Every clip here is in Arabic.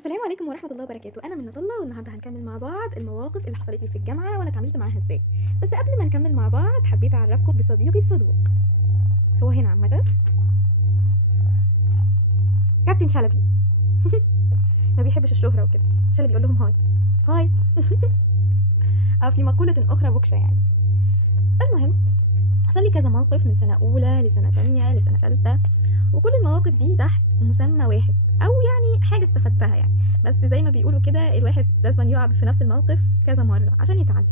السلام عليكم ورحمة الله وبركاته. أنا منى الله، والنهاردة هنكمل مع بعض المواقف اللي حصلت لي في الجامعة وأنا اتعاملت معاها إزاي. بس قبل ما نكمل مع بعض حبيت أعرفكم بصديقي الصدوق. هو هنا عامة كابتن شلبي. ما بيحبش الشهرة وكده. شلبي يقول لهم هاي هاي. أو في مقولة أخرى بوكشة يعني. المهم حصل لي كذا موقف من سنة أولى لسنة تانية لسنة تالتة، وكل المواقف دي تحت مسمى واحد أو يعني حاجة استفدتها يعني. بس زي ما بيقولوا كده الواحد لازم يقع في نفس الموقف كذا مرة عشان يتعلم.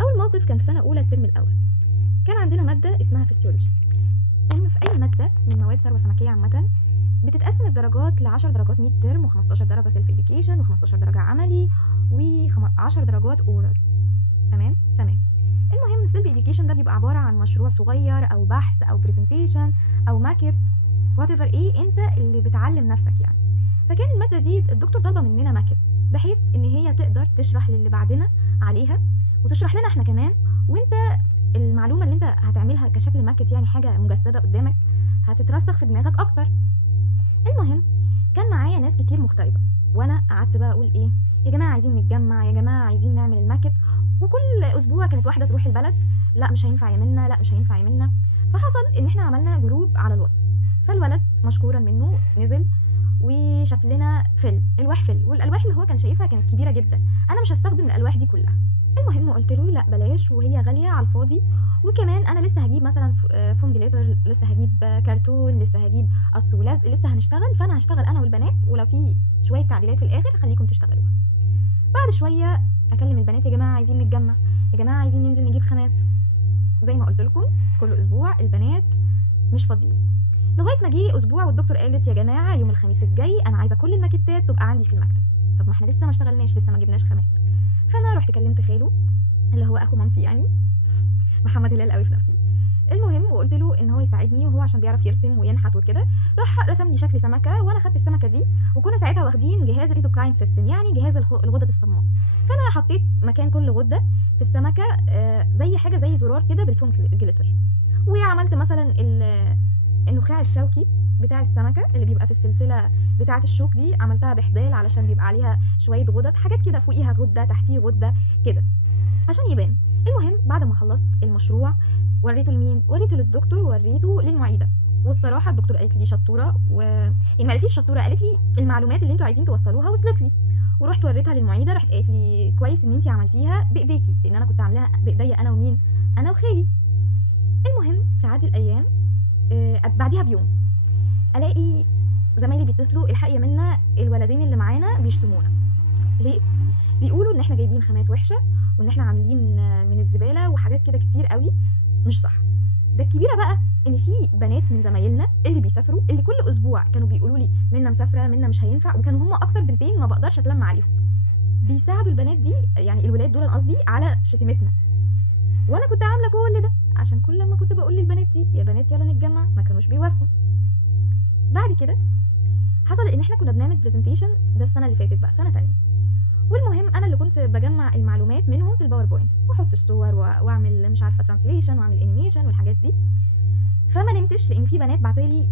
أول موقف كان في سنة أولى الترم الأول، كان عندنا مادة اسمها فسيولوجي. المهم في أي مادة من مواد ثروة سمكية عامة بتتقسم الدرجات ل10 درجات ميد ترم، و15 درجة سيلف إديوكيشن، و15 درجة عملي، و10 درجات أورال. تمام. المهم السيلف إديوكيشن ده بيبقى عبارة عن مشروع صغير أو بحث أو برزنتيشن أو ماكت وات ايفر، ايه انت اللي بتعلم نفسك يعني. فكان المادة دي الدكتور طالبة مننا ماكت بحيث ان هي تقدر تشرح للي بعدنا عليها وتشرح لنا احنا كمان، وانت المعلومة اللي انت هتعملها كشكل ماكت يعني حاجة مجسدة قدامك هتترسخ في دماغك اكتر. المهم كان معايا ناس كتير مغتربة، وانا قعدت بقى اقول ايه يا جماعة عايزين نتجمع، يا جماعة عايزين نعمل الماكت. وكل اسبوع كانت واحدة تروح البلد، لا مش هينفع يمنا، لا مش هينفع يمنا. فحصل ان احنا عملنا جروب على الواتس، فالولد مشكورا منه نزل وشاف لنا الواح والالواح اللي هو كان شايفها كانت كبيره جدا. انا مش هستخدم الالواح دي كلها. المهم قلت له لا بلاش، وهي غاليه على الفاضي، وكمان انا لسه هجيب مثلا فوم جليتر، لسه هجيب كرتون، لسه هجيب قص ولزق، لسه هنشتغل، فانا هشتغل انا والبنات، ولو في شويه تعديلات في الاخر خليكم تشتغلوها. بعد شويه اكلم البنات يا جماعه عايزين نتجمع، يا جماعه عايزين ننزل نجيب خامات. زي ما قلت لكم كل اسبوع البنات مش فاضيين، لغايه ما جه اسبوع والدكتور قالت يا جماعه يوم الخميس الجاي انا عايزه كل الماكيتات تبقى عندي في المكتب. طب ما احنا لسه ما اشتغلناش، لسه ما جبناش خامات. فانا رحت كلمت خاله اللي هو اخو مامتي يعني، محمد هلال قوي في نفسي. المهم وقلت له ان هو يساعدني، وهو عشان بيعرف يرسم وينحت وكده راح رسم لي شكل سمكه، وانا خدت السمكه دي، وكنا ساعتها واخدين جهاز الاندوكراين سيستم يعني جهاز الغدد الصماء. فانا حطيت مكان كل غده في السمكه زي حاجه زي زرار كده بالفوم جليتر، وعملت مثلا النخاع الشوكي بتاع السمكه اللي بيبقى في السلسله بتاعه الشوك دي، عملتها بحبال علشان بيبقى عليها شويه غدد، حاجات كده فوقيها غده تحتيه غده كده عشان يبان. المهم بعد ما خلصت المشروع وريته لمين؟ وريته للدكتور ووريته للمعيده. والصراحه الدكتور قالت لي شطوره، يعني ما قالتليش شطوره، قالت لي المعلومات اللي انتوا عايزين توصلوها وصلت لي. ورحت وريتها للمعيده، راحت قالت لي كويس ان انتي عملتيها بايديكي، لان انا كنت عاملاها بايديا انا ومين؟ انا وخالي. المهم تعدي الايام، بعديها بيوم الاقي زمايلي بيتصلوا الحق يا منى الولدين اللي معانا بيشتمونا. ليه؟ بيقولوا ان احنا جايبين خامات وحشه، وان احنا عاملين من الزباله وحاجات كده كتير قوي مش صح. ده الكبيره بقى ان في بنات من زمايلنا اللي بيسافروا، اللي كل اسبوع كانوا بيقولوا لي منى مسافره، منى مش هينفع، وكانوا هم اكتر بنتين ما بقدرش اتلم عليهم، بيساعدوا البنات دي يعني الولاد دول قصدي على شتيمتنا. وانا كنت عامله كل ده عشان كل ما كنت بقول للبنات دي يا بنات يلا نتجمع ما كانوش بيوافقوا. بعد كده حصل ان احنا كنا بنعمل برزنتيشن، ده السنه اللي فاتت بقى سنه تانية. والمهم انا اللي كنت بجمع المعلومات منهم في الباوربوينت واحط الصور واعمل مش عارفه ترانسليشن واعمل انيميشن والحاجات دي. فما نمتش لان في بنات بعتالي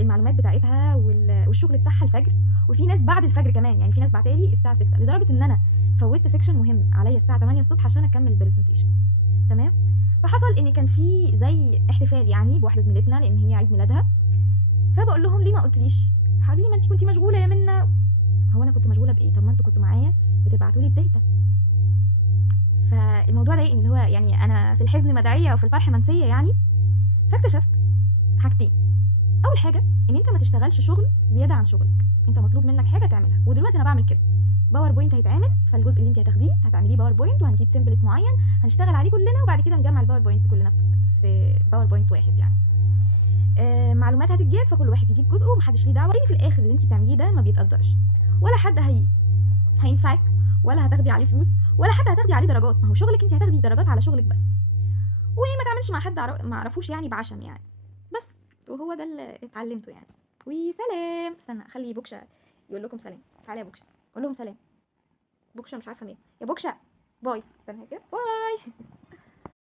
المعلومات بتاعتها والشغل بتاعها الفجر، وفي ناس بعد الفجر كمان، يعني في ناس بعتالي الساعه 6، لدرجه ان انا فوتت سيكشن مهم عليا الساعه 8 الصبح عشان اكمل البرزنتيشن. تمام. فحصل ان كان في زي احتفال يعني بواحده زميلتنا لان هي عيد ميلادها، فبقول لهم ليه ما قلتليش؟ قالوا لي ما انت كنتي مشغوله يا منى. هو انا كنت مشغوله بايه؟ طب ما انتوا كنتوا معايا بتبعتوا لي الداتا. فالموضوع ضايقني اللي هو يعني انا في الحزن مدعيه وفي الفرح منسيه يعني. فاكتشفت حاجتين. اول حاجه ان انت ما تشتغلش شغل زياده عن شغلك، انت مطلوب منك حاجه تعملها، ودلوقتي انا بعمل كده. باوربوينت هيتعمل، فالجزء اللي انت هتاخديه هتعمليه باوربوينت، وهنجيب تمبلت معين هنشتغل عليه كلنا، وبعد كده نجمع الباوربوينت كلنا في باوربوينت واحد يعني. معلومات هتتجاب، فكل واحد يجيب جزءه ومحدش ليه دعوه. في الاخر اللي انت بتعمليه ده ما بيتقدرش، ولا حد هينفعك، ولا هتاخدي عليه فلوس، ولا حتى هتاخدي عليه درجات. ما هو شغلك انت هتاخدي درجات على شغلك بس، وما تعملش مع حد ما اعرفوش يعني بعشم يعني. بس وهو ده اللي اتعلمته يعني. وسلام. استنى اخلي بوكشه يقول لكم سلام. تعالى يا بوكشه قول لهم سلام. بوكشه مش عارفه مين يا بوكشه. باي. استنى كده باي.